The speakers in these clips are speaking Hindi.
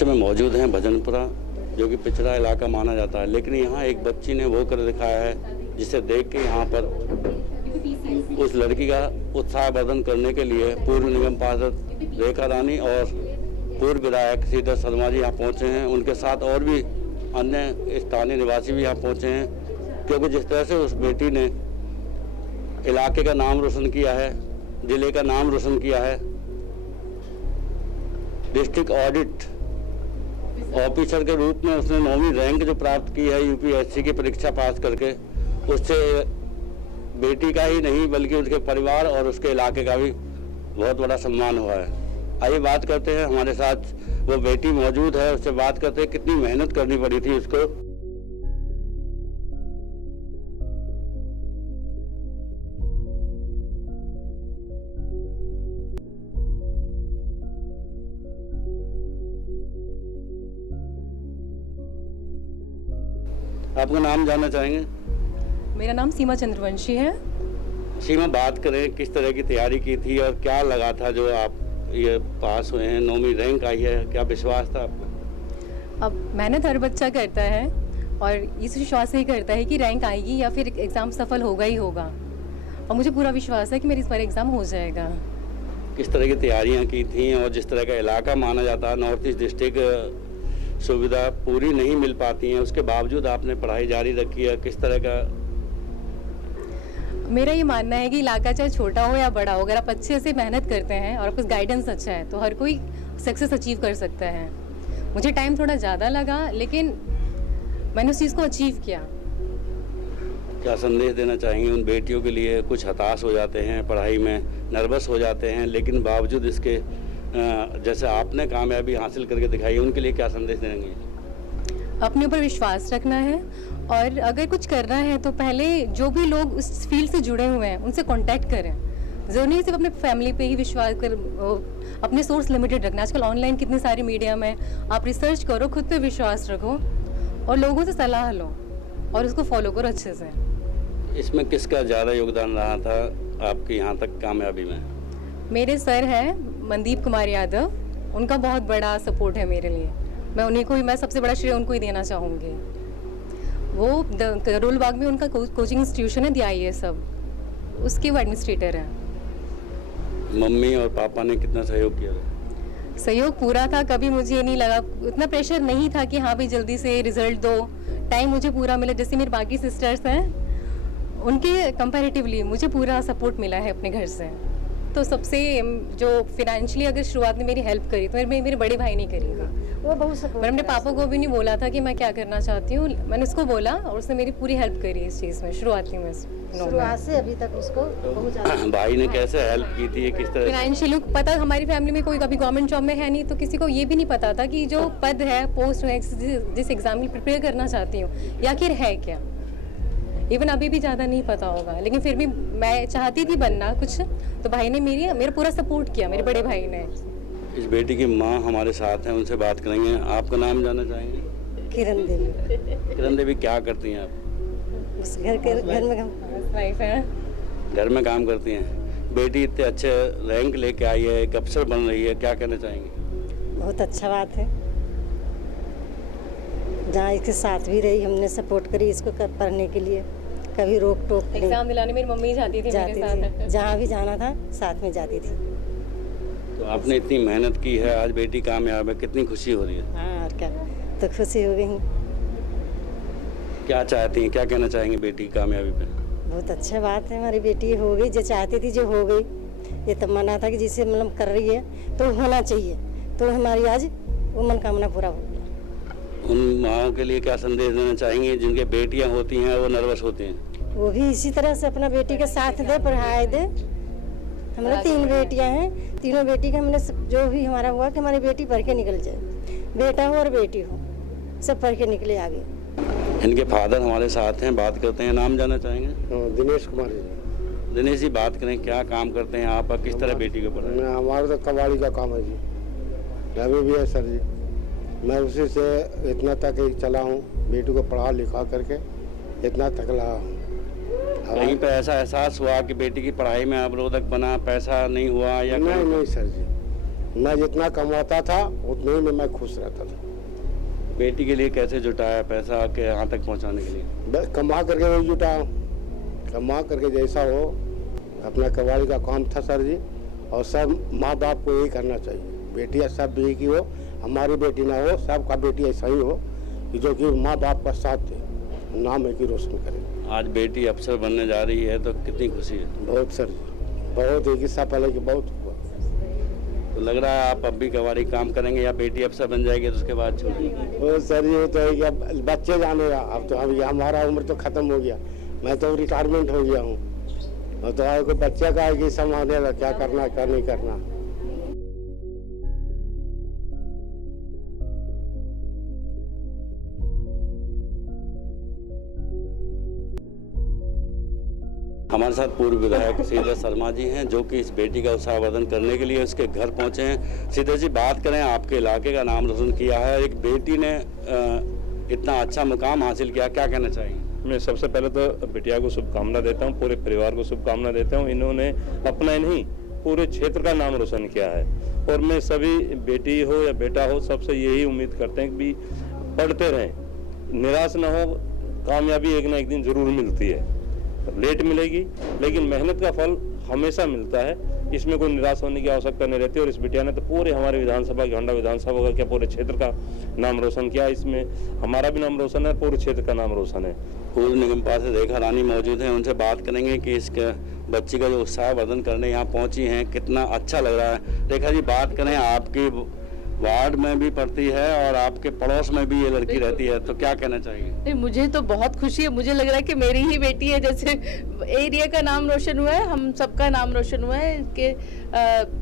समय मौजूद हैं भजनपुरा, जो कि पिछड़ा इलाका माना जाता है, लेकिन यहाँ एक बच्ची ने वो कर दिखाया है जिसे देख के यहाँ पर उस लड़की का उत्साहवर्धन करने के लिए पूर्व निगम पार्षद रेखा रानी और पूर्व विधायक श्रीधर शर्मा जी यहाँ पहुँचे हैं। उनके साथ और भी अन्य स्थानीय निवासी भी यहाँ पहुँचे हैं, क्योंकि जिस तरह से उस बेटी ने इलाके का नाम रोशन किया है, जिले का नाम रोशन किया है, डिस्ट्रिक्ट ऑडिट ऑफिसर के रूप में उसने 9वीं रैंक जो प्राप्त की है यूपीएससी की परीक्षा पास करके, उससे बेटी का ही नहीं बल्कि उसके परिवार और उसके इलाके का भी बहुत बड़ा सम्मान हुआ है। आइए बात करते हैं, हमारे साथ वो बेटी मौजूद है, उससे बात करते हैं कितनी मेहनत करनी पड़ी थी उसको। आपका नाम जानना चाहेंगे? मेरा नाम सीमा चंद्रवंशी है। सीमा, बात करें किस तरह की तैयारी की थी और क्या लगा था जो आप ये पास हुए हैं, 9वीं रैंक आई है, क्या विश्वास था आपको? अब मेहनत हर बच्चा करता है और इस विश्वास से ही करता है कि रैंक आएगी या फिर एग्ज़ाम सफल होगा ही होगा, और मुझे पूरा विश्वास है कि मेरी इस बार एग्ज़ाम हो जाएगा। किस तरह की तैयारियां की थी और जिस तरह का इलाका माना जाता है नॉर्थ ईस्ट डिस्ट्रिक्ट, सुविधा पूरी नहीं मिल पाती हैं, उसके बावजूद आपने पढ़ाई जारी रखी है, किस तरह का? मेरा ये मानना है कि इलाका चाहे छोटा हो या बड़ा हो, अगर आप अच्छे से मेहनत करते हैं और आपका गाइडेंस अच्छा है तो हर कोई सक्सेस अचीव कर सकता है। मुझे टाइम थोड़ा ज़्यादा लगा, लेकिन मैंने उस चीज़ को अचीव किया। क्या संदेश देना चाहेंगे उन बेटियों के लिए? कुछ हताश हो जाते हैं, पढ़ाई में नर्वस हो जाते हैं, लेकिन बावजूद इसके जैसे आपने कामयाबी हासिल करके दिखाई, उनके लिए क्या संदेश देंगे? अपने ऊपर विश्वास रखना है, और अगर कुछ करना है तो पहले जो भी लोग उस फील्ड से जुड़े हुए हैं उनसे कांटेक्ट करें। ज़रूरी नहीं सिर्फ अपने फैमिली पे ही विश्वास कर, अपने सोर्स लिमिटेड रखना। आजकल ऑनलाइन कितने सारे मीडियम है, आप रिसर्च करो, खुद पे विश्वास रखो और लोगों से सलाह लो और उसको फॉलो करो अच्छे से। इसमें किसका ज़्यादा योगदान रहा था आपके यहाँ तक कामयाबी में? मेरे सर हैं मनदीप कुमार यादव, उनका बहुत बड़ा सपोर्ट है मेरे लिए। मैं सबसे बड़ा श्रेय उनको ही देना चाहूँगी। वो करोल बाग में उनका कोचिंग इंस्टीट्यूशन है DIA सब, उसके वो एडमिनिस्ट्रेटर हैं। मम्मी और पापा ने कितना सहयोग किया? सहयोग पूरा था, कभी मुझे ये नहीं लगा, इतना प्रेशर नहीं था कि हाँ भाई जल्दी से रिजल्ट दो, टाइम मुझे पूरा मिला। जैसे मेरे बाकी सिस्टर्स हैं उनके कंपैरेटिवली मुझे पूरा सपोर्ट मिला है अपने घर से। तो सबसे जो फिनेंशियली अगर शुरुआत में मेरी हेल्प करी तो मेरे बड़े भाई ने करी था। वो बहुत सपोर्ट। मैंने अपने पापा को भी नहीं बोला था कि मैं क्या करना चाहती हूँ, मैंने उसको बोला और उसने मेरी पूरी हेल्प करी इस चीज़ में शुरुआती में। शुरुआत से अभी तक उसको बहुत ज़्यादा। भाई ने कैसे हेल्प की थी, किस तरह? फिनेंशियली पता, हमारी फैमिली में कोई कभी गवर्नमेंट जॉब में है नहीं, तो किसी को ये भी नहीं पता था कि जो पद है, पोस्ट है, जिस एग्जाम की प्रिपेयर करना चाहती हूँ या आखिर है क्या। इवन अभी भी ज़्यादा नहीं पता होगा, लेकिन फिर भी मैं चाहती थी बनना कुछ, तो भाई ने मेरा पूरा सपोर्ट किया, मेरे बड़े भाई ने। इस बेटी की माँ हमारे साथ हैं, उनसे बात करेंगे। आपका नाम जानना चाहेंगे? किरण देवी। किरण देवी, क्या करती हैं आप? उस घर में वाइफ है। घर में काम करती हैं। बेटी इतने अच्छे रैंक लेके आई है, एक अफसर बन रही है, क्या कहना चाहेंगे? बहुत अच्छा बात है। जहाँ इसके साथ भी रही, हमने सपोर्ट करी इसको पढ़ने के लिए, कभी रोक टोक। एग्जाम दिलाने मेरी मम्मी जाती थी मेरे साथ। जहाँ भी जाना था साथ में जाती थी। तो आपने इतनी मेहनत की है, आज बेटी कामयाब है, कितनी खुशी हो रही है? हाँ, और क्या, तो खुशी हो गई। क्या चाहती हैं, क्या कहना चाहेंगे बेटी की कामयाबी पे? बहुत अच्छा बात है, हमारी बेटी हो गई जो चाहती थी, जो हो गई। ये तो मना था कि जिसे मतलब कर रही है तो होना चाहिए, तो हमारी आज वो मनोकामना पूरा हो गया। उन माओं के लिए क्या संदेश देना चाहेंगे जिनके बेटियां होती हैं वो नर्वस होती हैं? वो भी इसी तरह से अपना बेटी का साथ दे, पढ़ाई दे। हमारे 3 बेटियां हैं, तीनों बेटी का हमने जो भी हमारा हुआ कि हमारी बेटी पढ़ के निकल जाए, बेटा हो और बेटी हो, सब पढ़ के निकले आगे। इनके फादर हमारे साथ हैं, बात करते हैं। नाम जानना चाहेंगे? दिनेश कुमार जी। दिनेश जी, बात करें, क्या काम करते हैं आप, किस तरह बेटी को पढ़ाएं? हमारा तो कबाड़ी का काम है जी, अभी भी है सर जी। मैं उसी से इतना तक ही चला हूँ, बेटी को पढ़ा लिखा करके इतना तक लगा हूँ। कहीं पे ऐसा एहसास हुआ कि बेटी की पढ़ाई में अवरोधक बना, पैसा नहीं हुआ या? नहीं सर जी, मैं जितना कमाता था उतने ही में मैं खुश रहता था। बेटी के लिए कैसे जुटाया पैसा के यहाँ तक पहुँचाने के लिए? कमा करके वही जुटाया, कमा करके जैसा हो। अपना कबाड़ी का काम था सर जी, और सब माँ बाप को यही करना चाहिए। बेटियाँ सब भी की हो, हमारी बेटी ना हो, सबका बेटी ऐसा ही हो कि जो कि माँ बाप का साथ दे, नाम है कि रोशन करे। आज बेटी अफसर बनने जा रही है तो कितनी खुशी है? बहुत सर जी, बहुत एक हिस्सा पहले कि बहुत हुआ। तो लग रहा है आप अब भी कबाड़ी काम करेंगे या बेटी अफसर बन जाएगी तो उसके बाद छोड़ेंगे? वो सर जी वो तो है कि अब बच्चे जानेगा। अब तो हम हमारा उम्र तो खत्म हो गया, मैं तो रिटायरमेंट हो गया हूँ। और तो आगे कोई बच्चे का है कि संभालेगा, क्या करना क्या नहीं करना। हमारे साथ पूर्व विधायक श्रीधर शर्मा जी हैं, जो कि इस बेटी का उत्साहवर्धन करने के लिए उसके घर पहुंचे हैं। श्रीधर जी, बात करें, आपके इलाके का नाम रोशन किया है, एक बेटी ने इतना अच्छा मुकाम हासिल किया, क्या कहना चाहेंगे? मैं सबसे पहले तो बिटिया को शुभकामना देता हूं, पूरे परिवार को शुभकामना देता हूं। इन्होंने अपना नहीं पूरे क्षेत्र का नाम रोशन किया है। और मैं सभी बेटी हो या बेटा हो सबसे यही उम्मीद करते हैं कि पढ़ते रहें, निराश न हो। कामयाबी एक ना एक दिन जरूर मिलती है, लेट मिलेगी लेकिन मेहनत का फल हमेशा मिलता है। इसमें कोई निराश होने की आवश्यकता नहीं रहती। और इस बिटिया ने तो पूरे हमारे विधानसभा घंटा विधानसभा का क्या पूरे क्षेत्र का नाम रोशन किया। इसमें हमारा भी नाम रोशन है, पूरे क्षेत्र का नाम रोशन है। पूर्व निगम पार्षद रेखा रानी मौजूद हैं, उनसे बात करेंगे कि इस बच्ची का जो उत्साहवर्धन करने यहाँ पहुँची हैं कितना अच्छा लग रहा है। रेखा जी, बात करें, आपकी वार्ड में भी पढ़ती है और आपके पड़ोस में भी ये लड़की रहती है, तो क्या कहना चाहिए? नहीं, मुझे तो बहुत खुशी है। मुझे लग रहा है कि मेरी ही बेटी है। जैसे एरिया का नाम रोशन हुआ है, हम सबका नाम रोशन हुआ है कि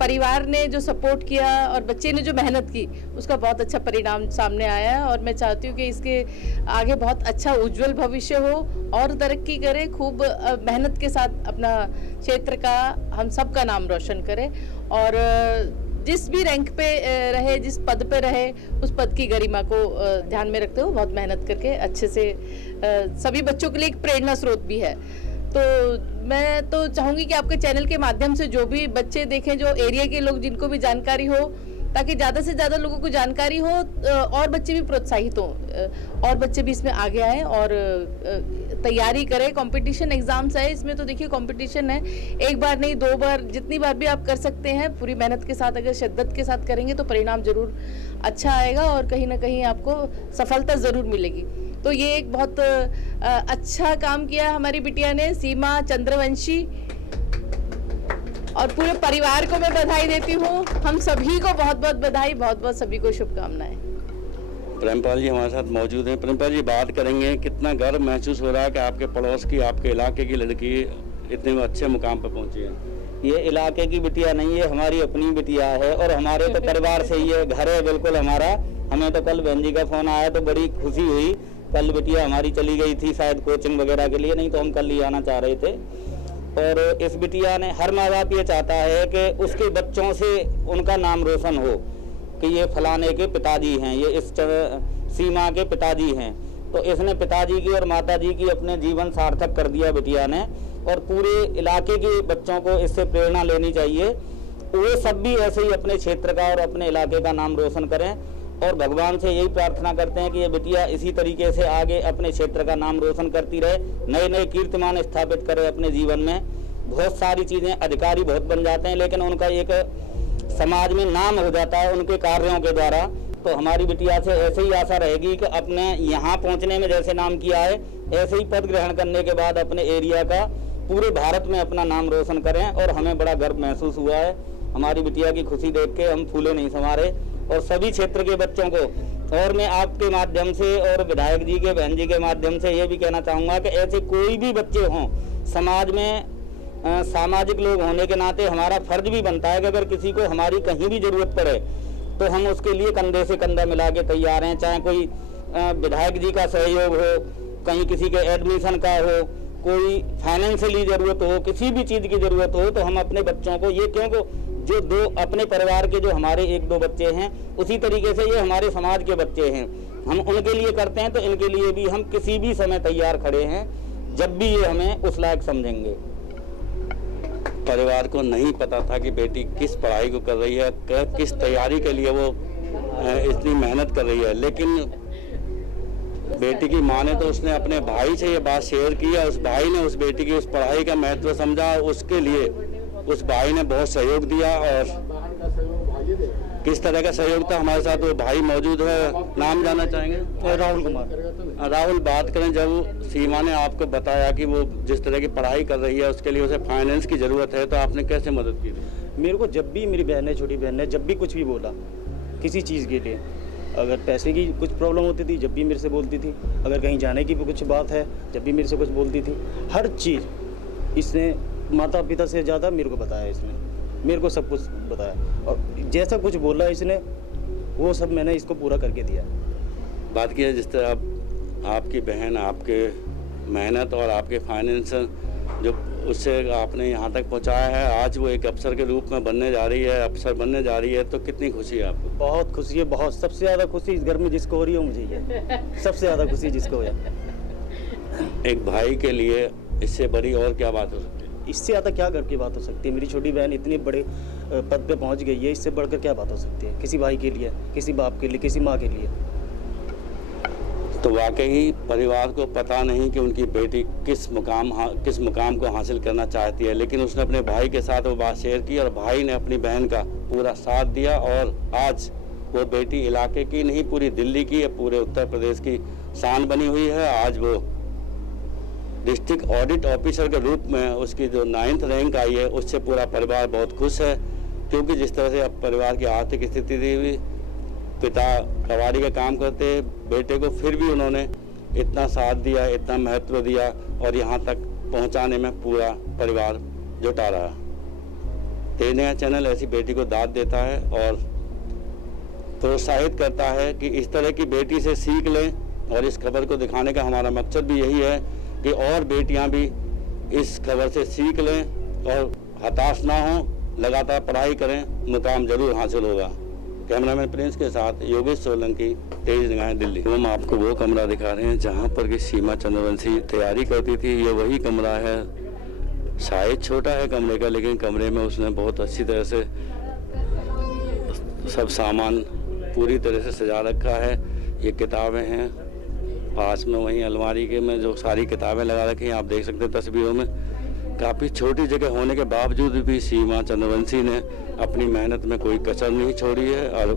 परिवार ने जो सपोर्ट किया और बच्चे ने जो मेहनत की उसका बहुत अच्छा परिणाम सामने आया है। और मैं चाहती हूँ कि इसके आगे बहुत अच्छा उज्जवल भविष्य हो और तरक्की करे, खूब मेहनत के साथ अपना क्षेत्र का हम सबका नाम रोशन करे। और जिस भी रैंक पे रहे, जिस पद पे रहे, उस पद की गरिमा को ध्यान में रखते हुए बहुत मेहनत करके अच्छे से सभी बच्चों के लिए एक प्रेरणा स्रोत भी है। तो मैं तो चाहूँगी कि आपके चैनल के माध्यम से जो भी बच्चे देखें, जो एरिया के लोग जिनको भी जानकारी हो, ताकि ज़्यादा से ज़्यादा लोगों को जानकारी हो और बच्चे भी प्रोत्साहित हों और बच्चे भी इसमें आगे आएँ और तैयारी करें। कंपटीशन एग्जाम्स है, इसमें तो देखिए कंपटीशन है, एक बार नहीं 2 बार, जितनी बार भी आप कर सकते हैं पूरी मेहनत के साथ, अगर शिद्दत के साथ करेंगे तो परिणाम जरूर अच्छा आएगा और कहीं ना कहीं आपको सफलता ज़रूर मिलेगी। तो ये एक बहुत अच्छा काम किया हमारी बिटिया ने, सीमा चंद्रवंशी, और पूरे परिवार को मैं बधाई देती हूँ। हम सभी को बहुत बहुत बधाई, बहुत बहुत सभी को शुभकामनाएं। प्रेमपाल जी हमारे साथ मौजूद हैं। प्रेमपाल जी, बात करेंगे, कितना गर्व महसूस हो रहा है कि आपके पड़ोस की, आपके इलाके की लड़की इतने अच्छे मुकाम पर पहुंची है? ये इलाके की बिटिया नहीं है, हमारी अपनी बिटिया है और हमारे तो परिवार से ही है, घर है बिल्कुल हमारा। हमें तो कल बहन जी का फोन आया तो बड़ी खुशी हुई। कल बिटिया हमारी चली गई थी शायद कोचिंग वगैरह के लिए, नहीं तो हम कल ही आना चाह रहे थे। और इस बिटिया ने, हर माँ बाप ये चाहता है कि उसके बच्चों से उनका नाम रोशन हो कि ये फलाने के पिताजी हैं, ये इस सीमा के पिताजी हैं। तो इसने पिताजी की और माताजी की अपने जीवन सार्थक कर दिया बिटिया ने। और पूरे इलाके के बच्चों को इससे प्रेरणा लेनी चाहिए, वो सब भी ऐसे ही अपने क्षेत्र का और अपने इलाके का नाम रोशन करें। और भगवान से यही प्रार्थना करते हैं कि ये बिटिया इसी तरीके से आगे अपने क्षेत्र का नाम रोशन करती रहे, नए नए कीर्तिमान स्थापित करे अपने जीवन में। बहुत सारी चीज़ें, अधिकारी बहुत बन जाते हैं लेकिन उनका एक समाज में नाम हो जाता है उनके कार्यों के द्वारा। तो हमारी बिटिया से ऐसे ही आशा रहेगी कि अपने यहाँ पहुँचने में जैसे नाम किया है, ऐसे ही पद ग्रहण करने के बाद अपने एरिया का, पूरे भारत में अपना नाम रोशन करें। और हमें बड़ा गर्व महसूस हुआ है हमारी बिटिया की खुशी देख के, हम फूले नहीं समारे। और सभी क्षेत्र के बच्चों को, और मैं आपके माध्यम से और विधायक जी के, बहन जी के माध्यम से ये भी कहना चाहूँगा कि ऐसे कोई भी बच्चे हों, समाज में सामाजिक लोग होने के नाते हमारा फर्ज भी बनता है कि अगर किसी को हमारी कहीं भी ज़रूरत पड़े तो हम उसके लिए कंधे से कंधा मिला के तैयार हैं। चाहे कोई विधायक जी का सहयोग हो, कहीं किसी के एडमिशन का हो, कोई फाइनेंशियली ज़रूरत हो, किसी भी चीज़ की ज़रूरत हो, तो हम अपने बच्चों को, ये क्योंकि जो 2 अपने परिवार के जो हमारे 1-2 बच्चे हैं, उसी तरीके से ये हमारे समाज के बच्चे हैं, हम उनके लिए करते हैं। तो इनके लिए भी हम किसी भी समय तैयार खड़े हैं, जब भी ये हमें उस लायक समझेंगे। परिवार को नहीं पता था कि बेटी किस पढ़ाई को कर रही है, किस तैयारी के लिए वो इतनी मेहनत कर रही है। लेकिन बेटी की माँ ने तो उसने अपने भाई से ये बात शेयर की और उस भाई ने उस बेटी की उस पढ़ाई का महत्व समझा। उसके लिए उस भाई ने बहुत सहयोग दिया। और किस तरह का सहयोग था, हमारे साथ वो भाई मौजूद है, नाम जानना चाहेंगे? राहुल कुमार। राहुल, बात करें, जब सीमा ने आपको बताया कि वो जिस तरह की पढ़ाई कर रही है उसके लिए उसे फाइनेंस की ज़रूरत है, तो आपने कैसे मदद की थी? मेरे को जब भी मेरी बहन है, छोटी बहन है, जब भी कुछ भी बोला किसी चीज़ के लिए, अगर पैसे की कुछ प्रॉब्लम होती थी जब भी मेरे से बोलती थी, अगर कहीं जाने की भी कुछ बात है जब भी मेरे से कुछ बोलती थी, हर चीज़ इसने माता पिता से ज़्यादा मेरे को बताया। इसने मेरे को सब कुछ बताया और जैसा कुछ बोला इसने वो सब मैंने इसको पूरा करके दिया। बात की है जिस तरह आपकी बहन आपके मेहनत और आपके फाइनेंस जो उससे आपने यहाँ तक पहुँचाया है, आज वो एक अफसर के रूप में बनने जा रही है, अफसर बनने जा रही है, तो कितनी खुशी है आपको? बहुत खुशी है, बहुत। सबसे ज़्यादा खुशी इस घर में जिसको हो रही है मुझे ये सबसे ज़्यादा खुशी जिसको है। एक भाई के लिए इससे बड़ी और क्या बात हो सकती है? इससे ज़्यादा क्या करके बात हो सकती है? मेरी छोटी बहन इतनी बड़े पद पे पहुंच गई है, इससे बढ़कर क्या बात हो सकती है किसी भाई के लिए, किसी बाप के लिए, किसी माँ के लिए? तो वाकई परिवार को पता नहीं कि उनकी बेटी किस मुकाम को हासिल करना चाहती है, लेकिन उसने अपने भाई के साथ वो बात शेयर की और भाई ने अपनी बहन का पूरा साथ दिया। और आज वो बेटी इलाके की नहीं, पूरी दिल्ली की या पूरे उत्तर प्रदेश की शान बनी हुई है। आज वो डिस्ट्रिक्ट ऑडिट ऑफिसर के रूप में उसकी जो 9th रैंक आई है, उससे पूरा परिवार बहुत खुश है। क्योंकि जिस तरह से अब परिवार की आर्थिक स्थिति थी, पिता कबाड़ी का काम करते, बेटे को फिर भी उन्होंने इतना साथ दिया, इतना महत्व दिया और यहाँ तक पहुँचाने में पूरा परिवार जुटा रहा। तेज नया चैनल ऐसी बेटी को दाद देता है और प्रोत्साहित करता है कि इस तरह की बेटी से सीख लें। और इस खबर को दिखाने का हमारा मकसद भी यही है कि और बेटियां भी इस खबर से सीख लें और हताश ना हों, लगातार पढ़ाई करें, मुकाम जरूर हासिल होगा। कैमरामैन प्रिंस के साथ योगेश सोलंकी, तेज निगाहें, दिल्ली। हम आपको वो कमरा दिखा रहे हैं जहां पर कि सीमा चंद्रवंशी तैयारी करती थी। ये वही कमरा है, साइज छोटा है कमरे का, लेकिन कमरे में उसने बहुत अच्छी तरह से सब सामान पूरी तरह से सजा रखा है। ये किताबें हैं, पास में वहीं अलमारी के में जो सारी किताबें लगा रखी हैं, आप देख सकते हैं तस्वीरों में। काफ़ी छोटी जगह होने के बावजूद भी सीमा चंद्रवंशी ने अपनी मेहनत में कोई कसर नहीं छोड़ी है और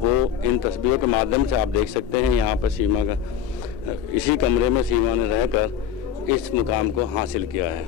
वो इन तस्वीरों के माध्यम से आप देख सकते हैं। यहाँ पर सीमा का इसी कमरे में सीमा ने रहकर इस मुकाम को हासिल किया है।